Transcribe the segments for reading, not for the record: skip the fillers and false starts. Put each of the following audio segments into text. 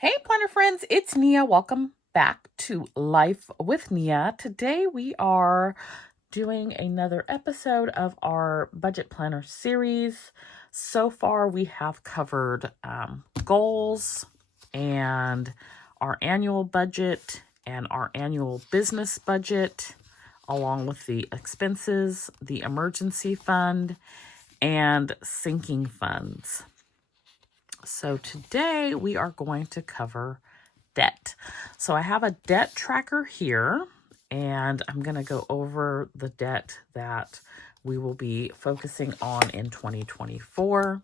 Hey, planner friends, it's Nia. Welcome back to Life with Nia. Today we are doing another episode of our budget planner series. So far, we have covered goals and our annual budget and our annual business budget, along with the expenses, the emergency fund, and sinking funds. So today we are going to cover debt. So I have a debt tracker here, and I'm going to go over the debt that we will be focusing on in 2024,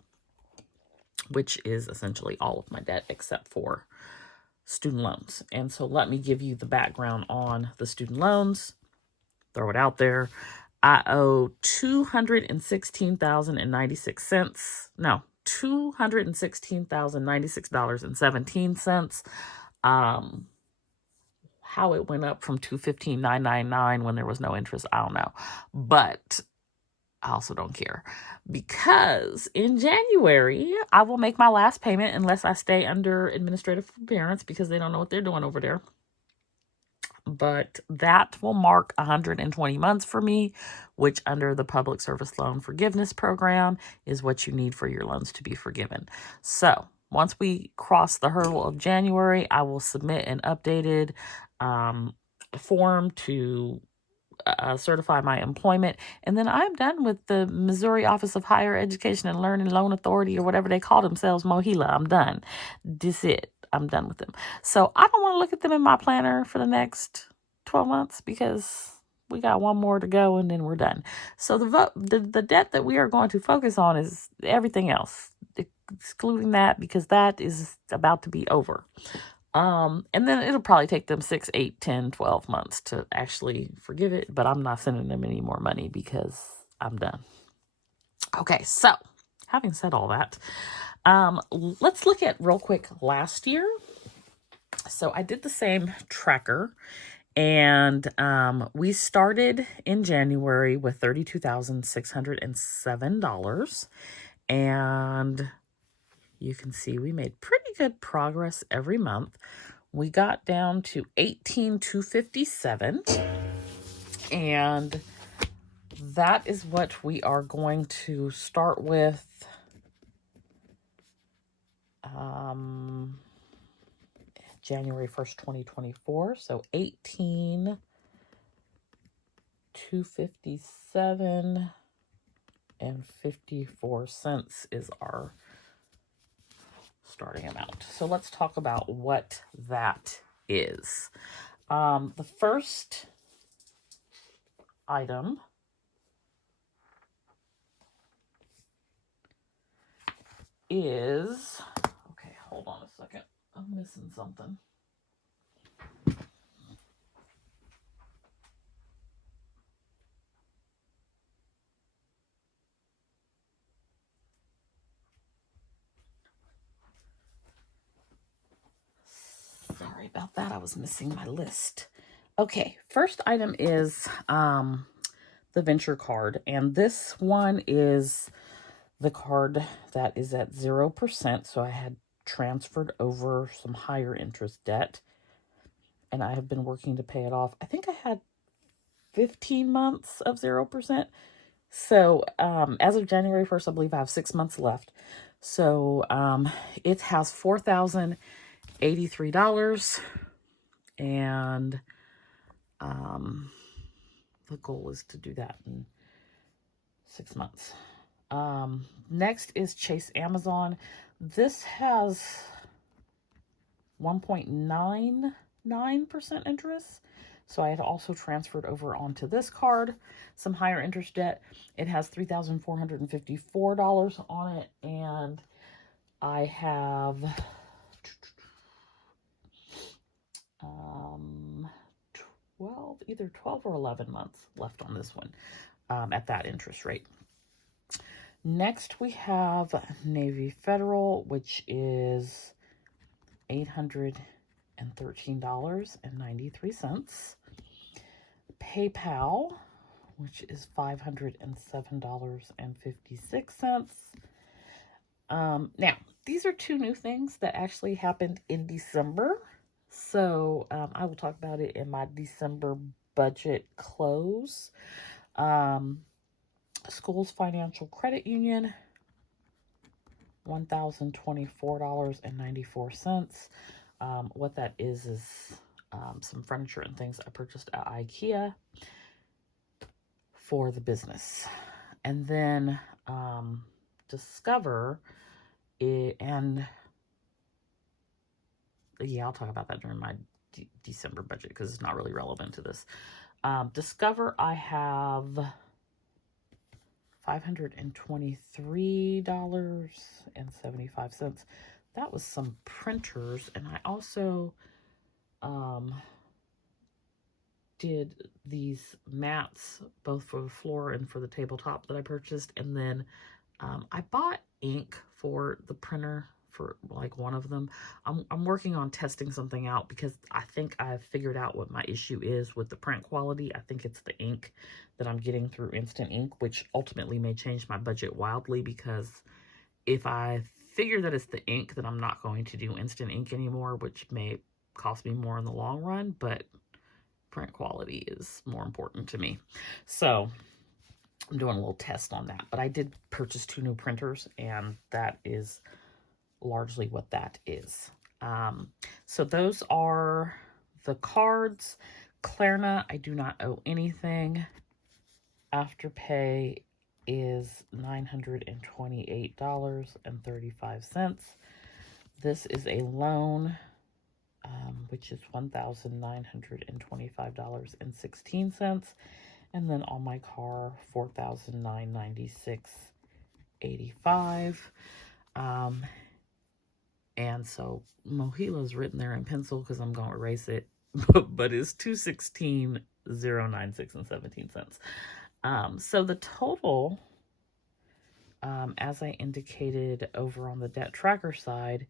which is essentially all of my debt except for student loans. And so let me give you the background on the student loans. Throw it out there. I owe $216,096. No, $216,096.17. How it went up from $215,999 when there was no interest, I don't know. But I also don't care, because in January I will make my last payment unless I stay under administrative forbearance because they don't know what they're doing over there. But that will mark 120 months for me, which under the Public Service Loan Forgiveness Program is what you need for your loans to be forgiven. So once we cross the hurdle of January, I will submit an updated form to certify my employment, and then I'm done with the Missouri Office of Higher Education and Learning Loan Authority, or whatever they call themselves, MOHELA. I'm done. This is it. I'm done with them. So I don't want to look at them in my planner for the next 12 months because we got one more to go and then we're done. So the debt that we are going to focus on is everything else, excluding that, because that is about to be over. And then it'll probably take them 6, 8, 10, 12 months to actually forgive it, but I'm not sending them any more money because I'm done. Okay, so having said all that, let's look at real quick last year. So I did the same tracker, and we started in January with $32,607, and you can see we made pretty good progress every month. We got down to $18,257, and that is what we are going to start with January 1st, 2024. So $18,257 and 54 cents is our starting amount. So let's talk about what that is. The first item is, okay, hold on a second. I'm missing something. Sorry about that. I was missing my list. Okay, first item is the venture card, and this one is the card that is at 0%. So I had transferred over some higher interest debt, and I have been working to pay it off. I think I had 15 months of 0%. So as of January 1st, I believe I have 6 months left. So it has $4,083, and the goal is to do that in 6 months. Next is Chase Amazon. This has 1.99% interest. So I had also transferred over onto this card some higher interest debt. It has $3,454 on it, and I have 12 or 11 months left on this one at that interest rate. Next, we have Navy Federal, which is $813.93. PayPal, which is $507.56. Now, these are two new things that actually happened in December. So I will talk about it in my December budget close. Schools Financial Credit Union, $1,024.94. What that is some furniture and things I purchased at IKEA for the business. And then Discover it, and yeah, I'll talk about that during my December budget because it's not really relevant to this. Discover, I have $523.75. That was some printers, and I also did these mats both for the floor and for the tabletop that I purchased. And then I bought ink for the printer for like one of them. I'm working on testing something out because I think I've figured out what my issue is with the print quality. I think it's the ink that I'm getting through Instant Ink, which ultimately may change my budget wildly, because if I figure that it's the ink, then I'm not going to do Instant Ink anymore, which may cost me more in the long run, but print quality is more important to me. So I'm doing a little test on that, but I did purchase 2 new printers, and that is largely what that is. So those are the cards. Klarna, I do not owe anything. Afterpay is $928.35. This is a loan, which is $1,925.16. And then on my car, $4,996.85. And so Mohila's written there in pencil because I'm going to erase it, but it's $216,096 and 17 cents. So the total, as I indicated over on the debt tracker side,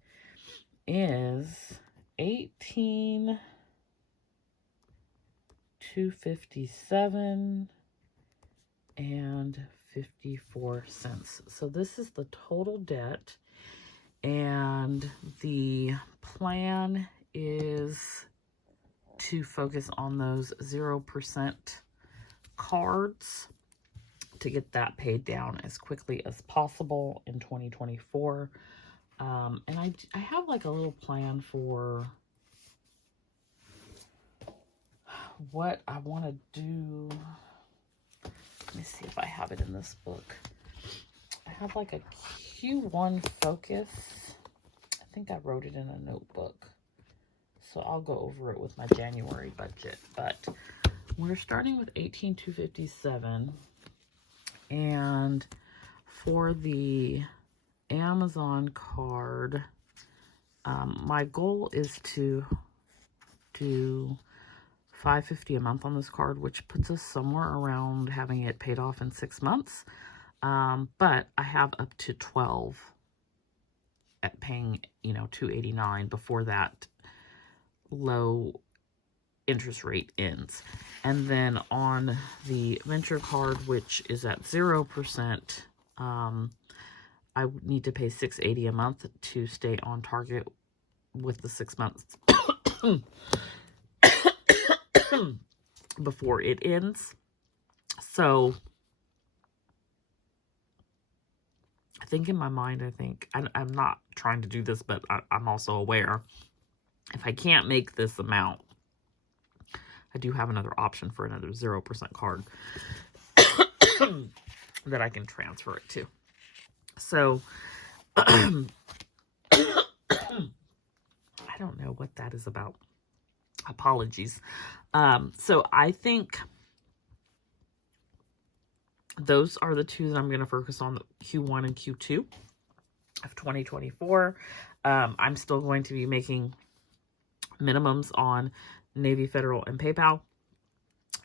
is $18,257 and 54 cents. So this is the total debt, and the plan is to focus on those 0% cards to get that paid down as quickly as possible in 2024. And I have like a little plan for what I want to do. Let me see if I have it in this book. I have like a Q1 focus. I think I wrote it in a notebook. So I'll go over it with my January budget. But we're starting with $18,257. And for the Amazon card, my goal is to do $550 a month on this card, which puts us somewhere around having it paid off in 6 months. But I have up to 12 at paying, $289 before that low interest rate ends. And then on the Venture card, which is at 0%, I need to pay $680 a month to stay on target with the 6 months before it ends. So I think in my mind, I'm not trying to do this, but I'm also aware if I can't make this amount, I do have another option for another 0% card that I can transfer it to. So I don't know what that is about. Apologies. So I think those are the two that I'm going to focus on, Q1 and Q2 of 2024. I'm still going to be making minimums on Navy Federal and PayPal.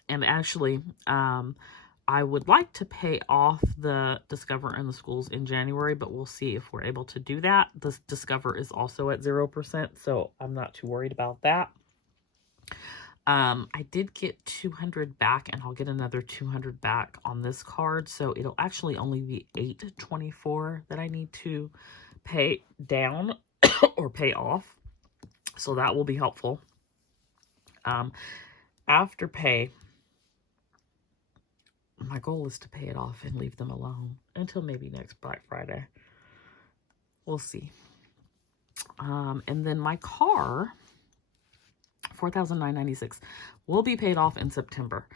And actually, I would like to pay off the Discover and the schools in January, but we'll see if we're able to do that. The Discover is also at 0%, so I'm not too worried about that. I did get 200 back, and I'll get another 200 back on this card, so it'll actually only be $824 that I need to pay down or pay off. So that will be helpful. After pay, my goal is to pay it off and leave them alone until maybe next Black Friday. We'll see. And then my car, $4,996, will be paid off in September.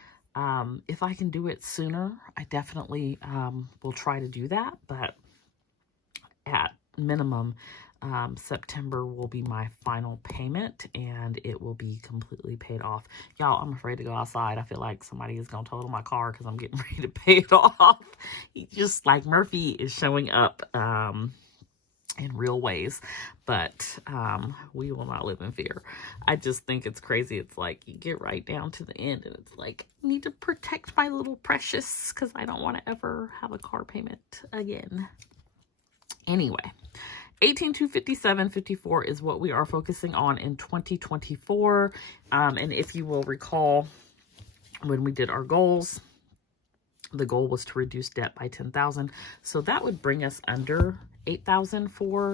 If I can do it sooner, I definitely will try to do that. But at minimum, September will be my final payment, and it will be completely paid off. Y'all, I'm afraid to go outside. I feel like somebody is going to total my car because I'm getting ready to pay it off. Just like Murphy is showing up in real ways, but we will not live in fear. I just think it's crazy. It's like you get right down to the end and it's like, I need to protect my little precious because I don't want to ever have a car payment again. Anyway, 18,257.54 is what we are focusing on in 2024. And if you will recall, when we did our goals, the goal was to reduce debt by 10,000. So that would bring us under 8,000 for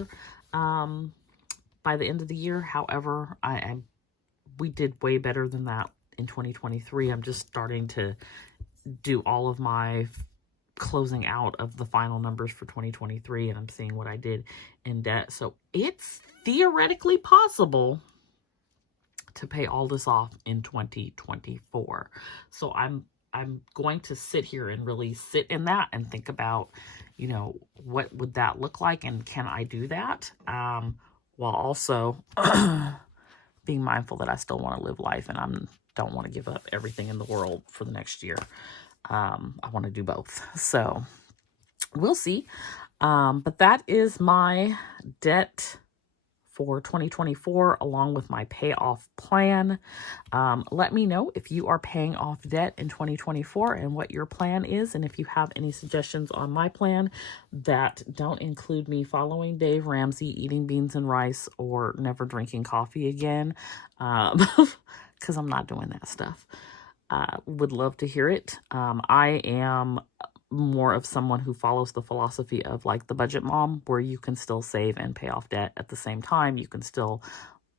by the end of the year. However, we did way better than that in 2023. I'm just starting to do all of my closing out of the final numbers for 2023, and I'm seeing what I did in debt. So it's theoretically possible to pay all this off in 2024. So I'm going to sit here and really sit in that and think about, you know, what would that look like and can I do that? While also being mindful that I still want to live life and I don't want to give up everything in the world for the next year. I want to do both. So we'll see. But that is my debt for 2024, along with my payoff plan. Let me know if you are paying off debt in 2024 and what your plan is. And if you have any suggestions on my plan that don't include me following Dave Ramsey, eating beans and rice, or never drinking coffee again, because I'm not doing that stuff. Would love to hear it. I am more of someone who follows the philosophy of like the budget mom, where you can still save and pay off debt at the same time. You can still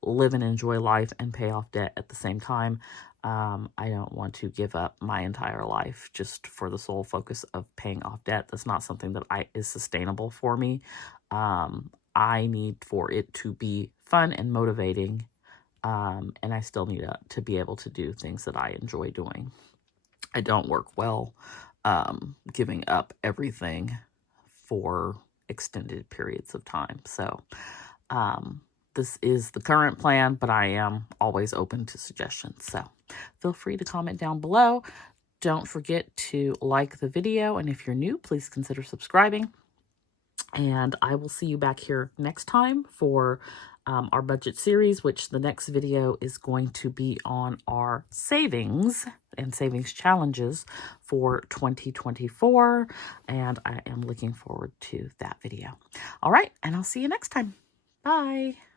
live and enjoy life and pay off debt at the same time. I don't want to give up my entire life just for the sole focus of paying off debt. That's not something that is sustainable for me. I need for it to be fun and motivating. And I still need to be able to do things that I enjoy doing. I don't work well giving up everything for extended periods of time. So this is the current plan, but I am always open to suggestions. So feel free to comment down below. Don't forget to like the video. And if you're new, please consider subscribing. And I will see you back here next time for our budget series, which the next video is going to be on our savings and savings challenges for 2024. And I am looking forward to that video. All right, and I'll see you next time. Bye.